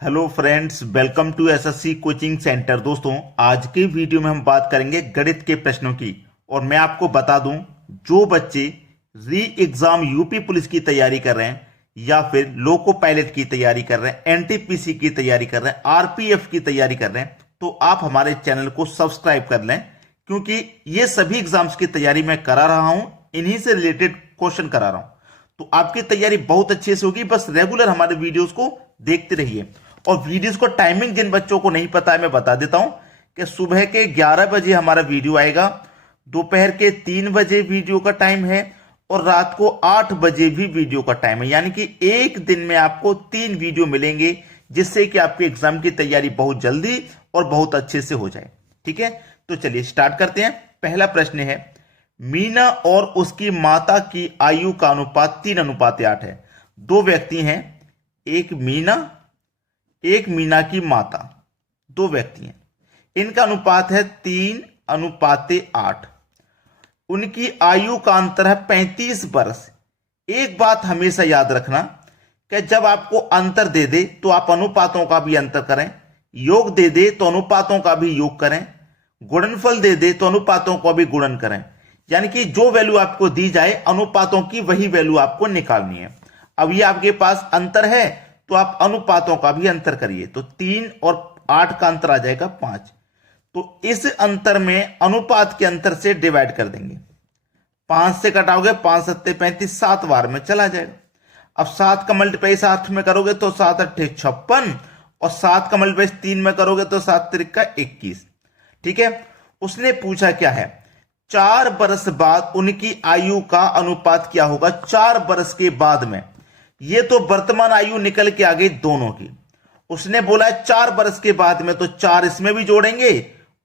Hello friends, welcome to SSC coaching centre. दोस्तों, आज के वीडियो में हम बात करेंगे गणित के प्रश्नों की। और मैं आपको बता दूं, जो बच्चे री एग्जाम यूपी पुलिस की तैयारी कर रहे हैं या फिर लोको पायलट की तैयारी कर रहे हैं, एनटीपीसी की तैयारी कर रहे हैं, आरपीएफ की तैयारी कर रहे हैं, तो आप हमारे चैनल को सब्सक्राइब कर लें, क्योंकि ये सभी एग्जाम्स की तैयारी मैं करा रहा हूं, इन्हीं से रिलेटेड क्वेश्चन करा रहा हूं। तो आपकी तैयारी बहुत अच्छे से होगी। बस रेगुलर हमारे वीडियोस को देखते रहिए। और वीडियोस को टाइमिंग जिन बच्चों को नहीं पता है मैं बता देता हूं कि सुबह के 11 बजे हमारा वीडियो आएगा, दोपहर के 3 बजे वीडियो का टाइम है, और रात को 8 बजे भी वीडियो का टाइम है। यानी कि एक दिन में आपको 3 वीडियो मिलेंगे, जिससे कि आपके एग्जाम की तैयारी बहुत जल्दी और बहुत अच्छे से हो जाए। ठीक है, तो चलिए स्टार्ट करते हैं। पहला प्रश्न है, मीना और उसकी माता की आयु का अनुपात 3:8 है। दो व्यक्ति हैं, एक मीना की माता, दो व्यक्ति हैं, इनका अनुपात है 3:8। उनकी आयु का अंतर है 35 वर्ष। एक बात हमेशा याद रखना कि जब आपको अंतर दे दे तो आप अनुपातों का भी अंतर करें, योग दे दे तो अनुपातों का भी योग करें, गुणनफल दे दे तो अनुपातों का भी गुणन करें। यानी कि जो वैल्यू आपको दी जाए अनुपातों की वही वैल्यू आपको निकालनी है। अब ये आपके पास अंतर है तो आप अनुपातों का भी अंतर करिए, तो 3 और 8 का अंतर आ जाएगा 5। तो इस अंतर में अनुपात के अंतर से डिवाइड कर देंगे। 5 से कटाओगे 5 सत्ते 35, 7 बार में चला जाएगा। अब 7 का मल्टीप्लाई 8 में करोगे तो 7 अट्ठे 56, और 7 का मल्टीप्लाई 3 में करोगे तो 7 त्रिका 21। ठीक है, उसने पूछा क्या है, 4 बरस बाद उनकी आयु का अनुपात क्या होगा 4 बरस के बाद में। ये तो वर्तमान आयु निकल के आ गई दोनों की। उसने बोला 4 बरस के बाद में, तो 4 इसमें भी जोड़ेंगे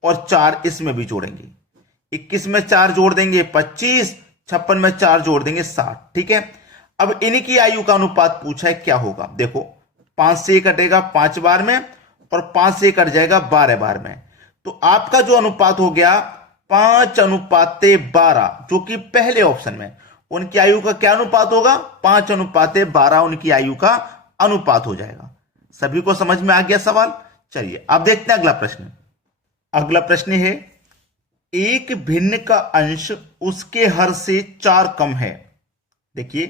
और 4 इसमें भी जोड़ेंगे। 21 में 4 जोड़ देंगे 25, 56 में 4 जोड़ देंगे 60। ठीक है, अब इनकी आयु का अनुपात पूछा है क्या होगा। देखो, 5 से कटेगा 5 बार में, और 5 से कट जाएगा 12 बार में। तो आपका जो अनुपात हो गया 5:12, जो कि पहले ऑप्शन में। उनकी आयु का क्या अनुपात होगा, 5:12 उनकी आयु का अनुपात हो जाएगा। सभी को समझ में आ गया सवाल। चलिए अब देखते हैं अगला प्रश्न। अगला प्रश्न है, एक भिन्न का अंश उसके हर से 4 कम है। देखिए,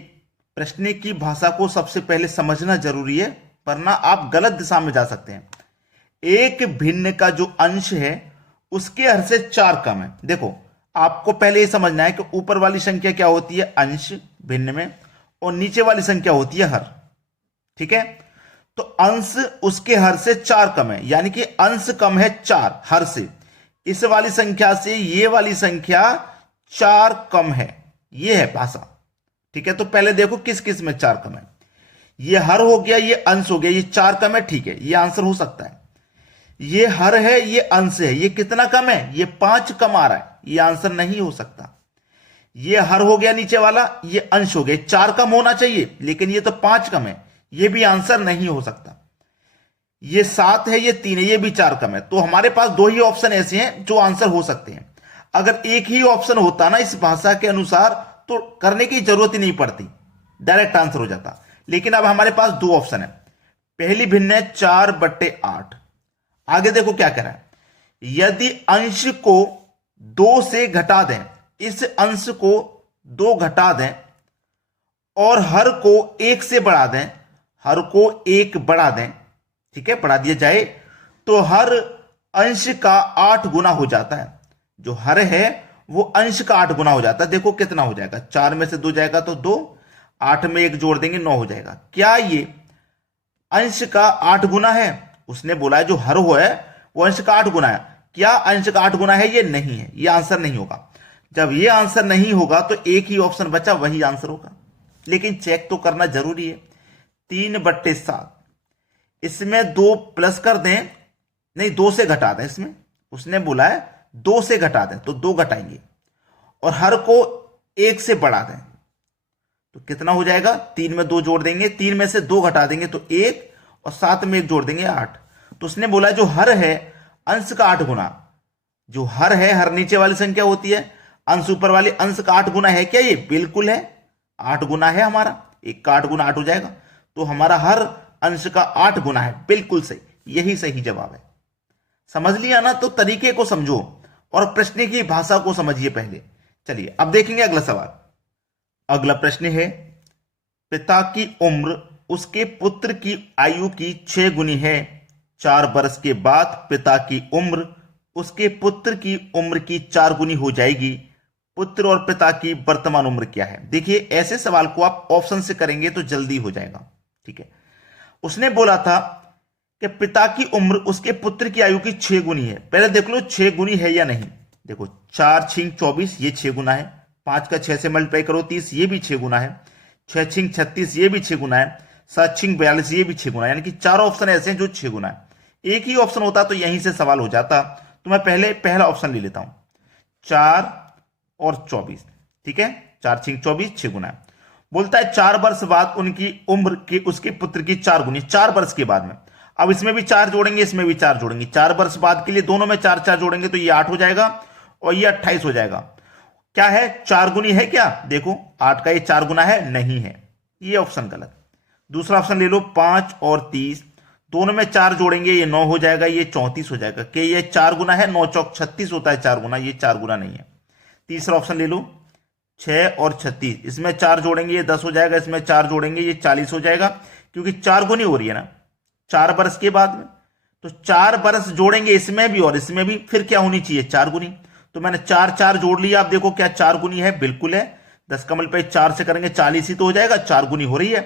प्रश्न की भाषा को सबसे पहले समझना जरूरी है, वरना आप गलत दिशा में जा सकते हैं। एक भिन्न का जो अंश है उसके हर से 4 कम है। देखो, आपको पहले यह समझना है कि ऊपर वाली संख्या क्या होती है अंश भिन्न में, और नीचे वाली संख्या होती है हर। ठीक है, तो अंश उसके हर से 4 कम है, यानी कि अंश कम है 4 हर से। इस वाली संख्या से ये वाली संख्या 4 कम है, ये है भाषा। ठीक है, तो पहले देखो किस किस में 4 कम है। ये हर हो गया, ये अंश हो गया, ये 4 कम है। ठीक है, ये आंसर हो सकता है। ये हर है, ये अंश है, ये कितना कम है, ये 5 कम आ रहा है, ये आंसर नहीं हो सकता। ये हर हो गया नीचे वाला, ये अंश हो गया, 4 कम होना चाहिए, लेकिन ये तो 5 कम है, ये भी आंसर नहीं हो सकता। ये 7 है, ये 3 है, ये भी 4 कम है। तो हमारे पास 2 ही ऑप्शन ऐसे हैं जो आंसर हो सकते हैं। अगर एक ही ऑप्शन होता ना इस भाषा के अनुसार, तो करने की जरूरत ही नहीं पड़ती, डायरेक्ट आंसर हो जाता। लेकिन अब हमारे पास 2 ऑप्शन है। पहली भिन्न है 4/8। आगे देखो क्या कह रहा है, यदि अंश को 2 से घटा दें, इस अंश को 2 घटा दें, और हर को 1 से बढ़ा दें, हर को 1 बढ़ा दें, ठीक है, बढ़ा दिया जाए, तो हर अंश का 8 गुना हो जाता है। जो हर है वो अंश का 8 गुना हो जाता है। देखो कितना हो जाएगा, 4 में से 2 जाएगा तो 2, 8 में 1 जोड़ देंगे 9 हो जाएगा। क्या ये अंश का 8 गुना है? उसने बोला है जो हर हो है वो अंश का 8 गुना है। क्या अंश का 8 गुना है? ये नहीं है, ये आंसर नहीं होगा। जब ये आंसर नहीं होगा तो एक ही ऑप्शन बचा, वही आंसर होगा। लेकिन चेक तो करना जरूरी है। 3/7, इसमें 2 प्लस कर दें, नहीं 2 से घटा दें। इसमें उसने बोला है 2 से घटा दें, तो 2 घटाएंगे, और हर को 1 से बढ़ा दें, तो कितना हो जाएगा, 3 में 2 जोड़ देंगे, 3 में से 2 घटा देंगे तो 1, और 7 में 1 जोड़ देंगे 8। तो उसने बोला जो हर है अंश का 8 गुना। जो हर है, हर नीचे वाली संख्या होती है, अंश ऊपर वाली अंश का 8 गुना है क्या? ये बिल्कुल है, 8 गुना है हमारा, 1 का 8 गुना 8 हो जाएगा। तो हमारा हर अंश का 8 गुना है। बिल्कुल सही, यही सही जवाब है। समझ लिया ना? तो तरीके को समझो और प्रश्न की भाषा को समझिए पहले। चलिए अब देखेंगे अगला सवाल। अगला प्रश्न है, पिता की उम्र उसके पुत्र की आयु की 6 गुनी है। 4 वर्ष के बाद पिता की उम्र उसके पुत्र की उम्र की 4 गुनी हो जाएगी। पुत्र और पिता की वर्तमान उम्र क्या है? देखिए, ऐसे सवाल को आप ऑप्शन से करेंगे तो जल्दी हो जाएगा। ठीक है, उसने बोला था कि पिता की उम्र उसके पुत्र की आयु की 6 गुनी है। पहले देख लो 6 गुनी है या नहीं। देखो 4 छिंग 24, ये 6 गुना है। 5 का 6 से मल्टीप्लाई करो 30, ये भी 6 गुना है। 6 छिंग 36, ये भी 6 गुना है। 7 छिंग 42, ये भी 6 गुना है। यानी कि 4 ऑप्शन ऐसे हैं जो 6 गुना है। एक ही ऑप्शन होता तो यहीं से सवाल हो जाता। तो मैं पहले पहला ऑप्शन ले लेता हूं, 4 और 24। ठीक है, 4 छिंग 24, 6 गुना है। बोलता है 4 वर्ष बाद उनकी उम्र के उसके पुत्र की 4 गुनी। 4 वर्ष के बाद में, अब इसमें भी 4 जोड़ेंगे, इसमें भी 4 जोड़ेंगे। 4 वर्ष बाद के लिए दोनों में 4 4 जोड़ेंगे तो ये 8 हो जाएगा और ये 28 हो जाएगा। क्या है? 4 गुनी है क्या? देखो 8 का ये 4 गुना है, नहीं है, ये ऑप्शन गलत। दूसरा ऑप्शन ले लो, 5 और 30, दोनों में 4 जोड़ेंगे, ये 9 हो जाएगा, ये 34 हो जाएगा। कि ये 4 गुना है? 9 चौक 36 होता है 4 गुना, ये 4 गुना नहीं है। तीसरा ऑप्शन ले लो, 6 और 36, इसमें 4 जोड़ेंगे, ये 10 हो जाएगा, इसमें 4 जोड़ेंगे, ये 40 हो जाएगा, क्योंकि 4 गुनी हो रही है ना 4 वर्ष के बाद में। तो 4 वर्ष जोड़ेंगे इसमें भी और इसमें भी, फिर क्या होनी चाहिए? 4 गुनी। तो मैंने 4 4 जोड़ लिया। आप देखो क्या 4 गुनी है? बिल्कुल है। 10 का मल्टीप्लाई 4 से करेंगे 40 ही तो हो जाएगा, 4 गुनी हो रही है।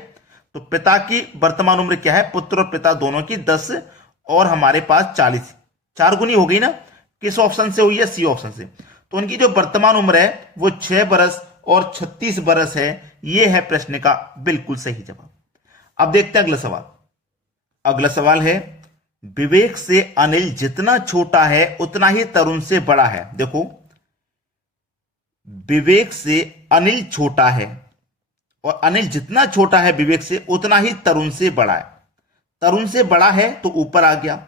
तो पिता की वर्तमान उम्र क्या है? पुत्र और पिता दोनों की 10 और हमारे पास 40, 4 गुनी हो गई ना। किस ऑप्शन से हुई है? सी ऑप्शन से। तो उनकी जो वर्तमान उम्र है वो 6 बरस और 36 बरस है। यह है प्रश्न का बिल्कुल सही जवाब। अब देखते हैं अगला सवाल। अगला सवाल है, विवेक से अनिल जितना छोटा है उतना ही तरुण से बड़ा है। देखो, विवेक से अनिल छोटा है और अनिल जितना छोटा है विवेक से उतना ही तरुण से बड़ा है। तरुण से बड़ा है तो ऊपर आ गया,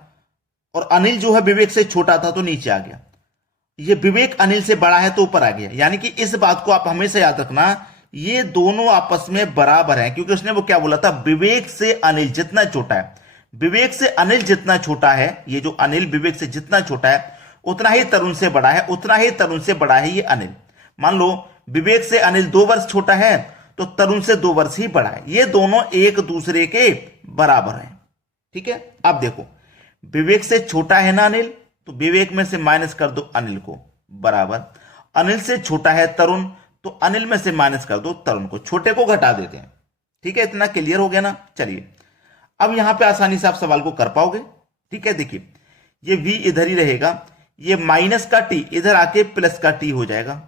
और अनिल जो है विवेक से छोटा था तो नीचे आ गया। ये विवेक अनिल से बड़ा है तो ऊपर आ गया। यानी कि इस बात को आप हमेशा याद रखना, ये दोनों आपस में बराबर हैं, क्योंकि उसने वो क्या बोला था? विवेक से अनिल जितना छोटा है, विवेक से अनिल जितना छोटा है, ये जो अनिल विवेक से जितना छोटा है उतना ही तरुण से बड़ा है, उतना ही तरुण से बड़ा है ये अनिल। मान लो विवेक से अनिल 2 वर्ष छोटा है तो तरुण से 2 वर्ष ही बड़ा है। ये दोनों एक दूसरे के बराबर हैं। ठीक है, अब देखो, विवेक से छोटा है ना अनिल, तो विवेक में से माइनस कर दो अनिल को, बराबर। अनिल से छोटा है तरुण, तो अनिल में से माइनस कर दो तरुण को, छोटे को घटा देते हैं। ठीक है, इतना क्लियर हो गया ना? चलिए अब यहां पे आसानी से आप सवाल को कर पाओगे। ठीक है, देखिए ये v इधर ही रहेगा, ये माइनस का t इधर आके प्लस का t हो जाएगा,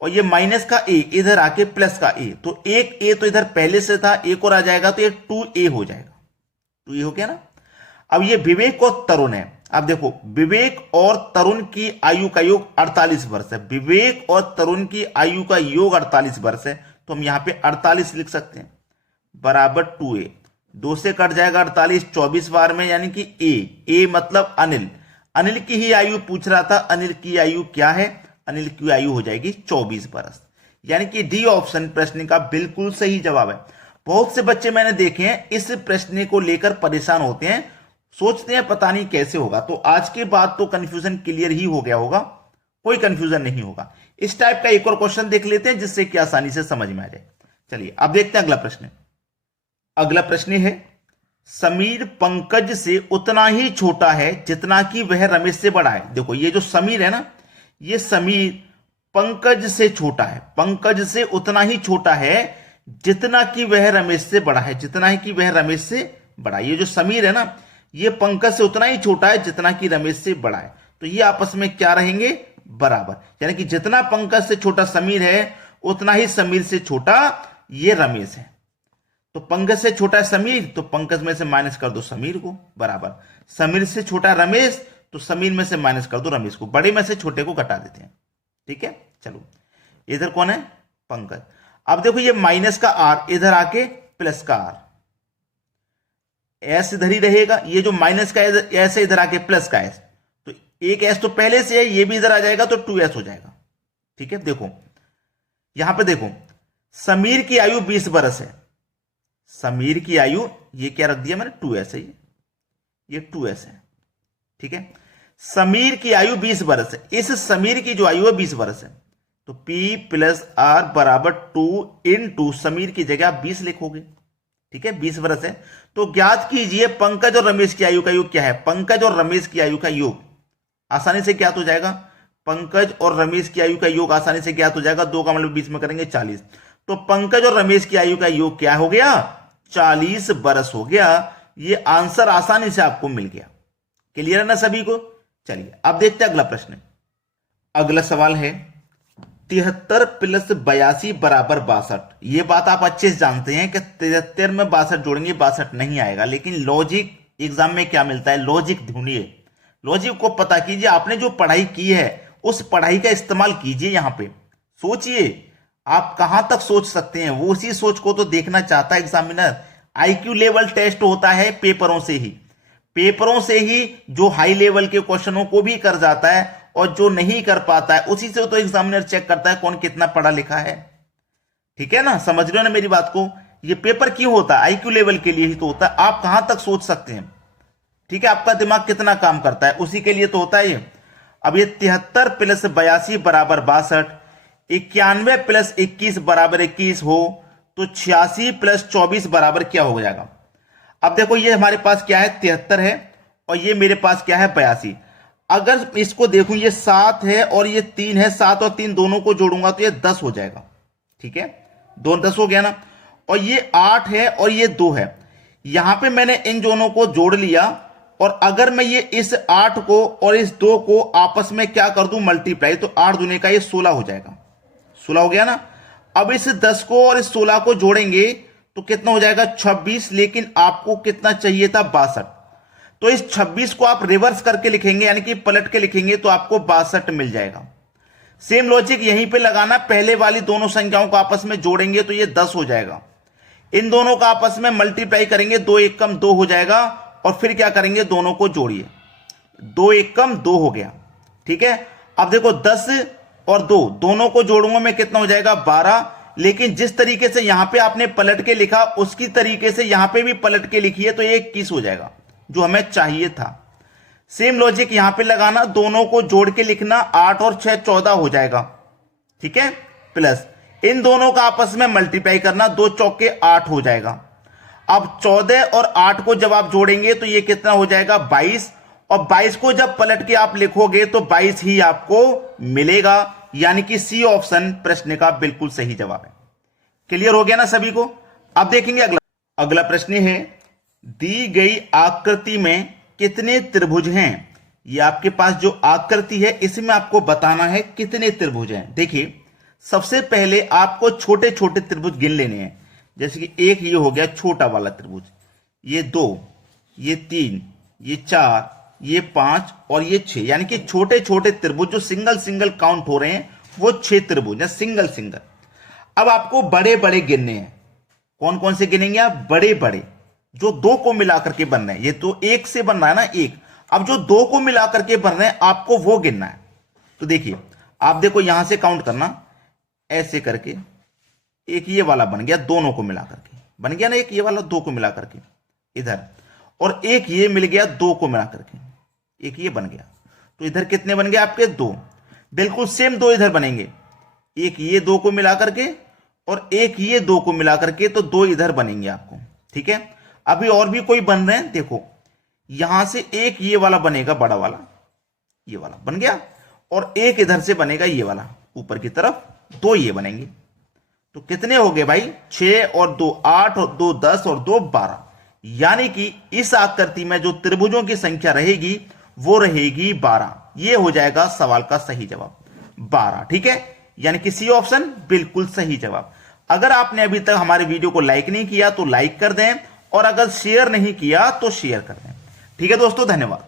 और ये माइनस का a इधर आके प्लस का a। तो एक a तो इधर पहले से था, एक और आ जाएगा तो ये 2a हो जाएगा। 2a हो गया ना? अब ये विवेक और तरुण है। अब देखो, विवेक और तरुण की आयु का योग 48 वर्ष है। विवेक और तरुण की आयु का योग 48 वर्ष है, तो हम यहां पे 48 लिख सकते हैं, बराबर 2a। 2 से कट जाएगा 48 24 बार में, यानी कि a मतलब अनिल। अनिल की ही आयु पूछ रहा था, अनिल की आयु क्या है? अनिल की आयु हो जाएगी 24 बरस। यानी कि डी ऑप्शन प्रश्न का बिल्कुल सही जवाब है। बहुत से बच्चे मैंने देखे हैं इस प्रश्न को लेकर परेशान होते हैं, सोचते हैं पता नहीं कैसे होगा। तो आज के बाद तो कंफ्यूजन क्लियर ही हो गया होगा, कोई कंफ्यूजन नहीं होगा। इस टाइप का एक और क्वेश्चन देख लेते हैं जिससे कि आसानी से समझ में आ जाए। चलिए अब देखते हैं अगला प्रश्न। अगला प्रश्न है, समीर पंकज से उतना ही छोटा है जितना कि वह रमेश से बड़ा है। देखो ये जो समीर है ना, ये समीर पंकज से छोटा है, पंकज से उतना ही छोटा है जितना कि वह रमेश से बड़ा है, जितना ही कि वह रमेश से बड़ा। ये जो समीर है ना, ये पंकज से उतना ही छोटा है जितना कि रमेश से बड़ा है। तो ये आपस में क्या रहेंगे? बराबर। यानी कि जितना पंकज से छोटा समीर है उतना ही समीर से छोटा ये रमेश है। तो पंकज से छोटा समीर, तो पंकज में से माइनस कर दो समीर को, बराबर। समीर से छोटा रमेश, तो समीर में से माइनस कर दो रमेश को, बड़े में से छोटे को घटा देते हैं। ठीक है, चलो इधर कौन है? पंकज। अब देखो ये माइनस का आर इधर आके प्लस का आर, एस इधर ही रहेगा। ये जो माइनस का एस है इधर आके प्लस का एस, तो एक एस तो पहले से है, ये भी इधर आ जाएगा तो 2s हो जाएगा। ठीक है, देखो यहां पे देखो, समीर की आयु 20 बरस है, समीर की आयु, ये क्या रख दिया मैंने 2s है, ये 2s है, ठीक है। समीर की आयु 20 वर्ष है, इस समीर की जो आयु है 20 वर्ष है, तो P + R बराबर 2 × समीर की जगह आप 20 लिखोगे, ठीक है, 20 वर्ष है। तो ज्ञात कीजिए पंकज और रमेश की आयु का योग क्या है। पंकज और रमेश की आयु का योग आसानी से ज्ञात हो जाएगा, पंकज और रमेश की आयु का योग आसानी से ज्ञात हो जाएगा, 2 का मतलब 20 में करेंगे 40, तो पंकज और रमेश की आयु का योग क्या हो गया, 40 वर्ष हो गया। ये आंसर आसानी से आपको मिल गया। क्लियर है ना सभी को। चलिए अब देखते हैं अगला प्रश्न। अगला सवाल है 73 + 82 बराबर 62। ये बात आप अच्छे से जानते हैं कि 73 में 62 जोड़ेंगे 62 नहीं आएगा, लेकिन लॉजिक एग्जाम में क्या मिलता है, लॉजिक ढूंढिए, लॉजिक को पता कीजिए। आपने जो पढ़ाई की है उस पढ़ाई का इस्तेमाल कीजिए। यहां पे सोचिए आप कहां तक सोच सकते हैं, वो उसी सोच को तो देखना चाहता है एग्जामिनर। आईक्यू लेवल टेस्ट होता है पेपरों से ही, पेपरों से ही जो हाई लेवल के क्वेश्चनों को भी कर जाता है और जो नहीं कर पाता है उसी से तो एग्जामिनर चेक करता है कौन कितना पढ़ा लिखा है। ठीक है ना, समझ रहे हो ना मेरी बात को। ये पेपर क्यों होता है, आईक्यू लेवल के लिए ही तो होता है। आप कहां तक सोच सकते हैं, ठीक है, आपका दिमाग कितना काम करता है उसी के लिए तो होता है ये। अब ये 73 + 82 बराबर 62, 91 + 21 बराबर 21 हो तो 86 + 24 बराबर क्या हो जाएगा। अब देखो ये हमारे पास क्या है 73 है और ये मेरे पास क्या है 82। अगर इसको देखूं ये 7 है और ये 3 है, 7 और 3 दोनों को जोड़ूंगा तो ये 10 हो जाएगा, ठीक है, 2 10 हो गया ना। और ये 8 है और ये 2 है, यहां पे मैंने इन दोनों को जोड़ लिया और अगर मैं ये इस 8 को और इस 2 को आपस में क्या कर दूं मल्टीप्लाई, तो 8 दूने का ये 16 हो जाएगा, 16 हो गया ना। अब इस 10 को और इस 16 को जोड़ेंगे तो कितना हो जाएगा 26, लेकिन आपको कितना चाहिए था 62, तो इस 26 को आप रिवर्स करके लिखेंगे यानी कि पलट के लिखेंगे तो आपको 62 मिल जाएगा। सेम लॉजिक यहीं पे लगाना, पहले वाली दोनों संख्याओं को आपस में जोड़ेंगे तो ये 10 हो जाएगा, इन दोनों का आपस में मल्टीप्लाई करेंगे 2 × 1 = 2 हो जाएगा और फिर क्या करेंगे दोनों को जोड़िए, 2 × 1 = 2 हो गया, ठीक है। अब देखो 10 और 2 दोनों को जोड़ूंगा मैं कितना हो जाएगा 12, लेकिन जिस तरीके से यहां पे आपने पलट के लिखा उसकी तरीके से यहां पे भी पलट के लिखिए तो ये 21 हो जाएगा जो हमें चाहिए था। सेम लॉजिक यहां पे लगाना, दोनों को जोड़ के लिखना, 8 और 6 14 हो जाएगा, ठीक है, प्लस इन दोनों का आपस में मल्टीप्लाई करना, 2 चौके 8 हो जाएगा। अब 14 और 8 को जब आप जोड़ेंगे तो ये कितना हो जाएगा 22, और 22 को जब पलट के आप लिखोगे तो 22 ही आपको मिलेगा, यानी कि सी ऑप्शन प्रश्न का बिल्कुल सही जवाब है। क्लियर हो गया ना सभी को। अब देखेंगे अगला प्रश्न है दी गई आकृति में कितने त्रिभुज हैं। ये आपके पास जो आकृति है इसमें आपको बताना है कितने त्रिभुज हैं। देखिए सबसे पहले आपको छोटे छोटे त्रिभुज गिन लेने हैं, जैसे कि एक ये हो गया छोटा वाला त्रिभुज, ये 2, ये 3, ये 4, ये 5 और ये 6, यानी कि छोटे छोटे त्रिभुज जो सिंगल सिंगल काउंट हो रहे हैं वो 6 त्रिभुज है, सिंगल सिंगल। अब आपको बड़े बड़े गिनने हैं। कौन कौन से गिनेंगे आप, बड़े बड़े जो 2 को मिलाकर के बन रहे हैं। ये तो 1 से बन रहा है ना 1, अब जो 2 को मिलाकर के बन रहे हैं आपको वो गिनना है। तो देखिए आप देखो यहां से काउंट करना ऐसे करके, एक ये वाला बन गया, दोनों को मिलाकर के बन गया ना, एक ये वाला 2 को मिलाकर के इधर, और एक ये मिल गया 2 को मिलाकर के, एक ये बन गया, तो इधर कितने बन गए आपके 2। बिल्कुल सेम 2 इधर बनेंगे, एक ये 2 को मिलाकर के और एक ये 2 को मिलाकर के, तो 2 इधर बनेंगे आपको, ठीक है। अभी और भी कोई बन रहे हैं, देखो यहां से एक ये वाला बनेगा, बड़ा वाला ये वाला बन गया, और एक इधर से बनेगा ये वाला ऊपर की तरफ, 2 ये बनेंगे। तो कितने हो गए भाई 6 और 2 8 और 2 10 और 2 12, यानी कि इस आकृति में जो त्रिभुजों की संख्या रहेगी वो रहेगी 12। ये हो जाएगा सवाल का सही जवाब 12, ठीक है, यानी कि सी ऑप्शन बिल्कुल सही जवाब। अगर आपने अभी तक हमारे वीडियो को लाइक नहीं किया तो लाइक कर दें, और अगर शेयर नहीं किया तो शेयर कर दें। ठीक है दोस्तों, धन्यवाद।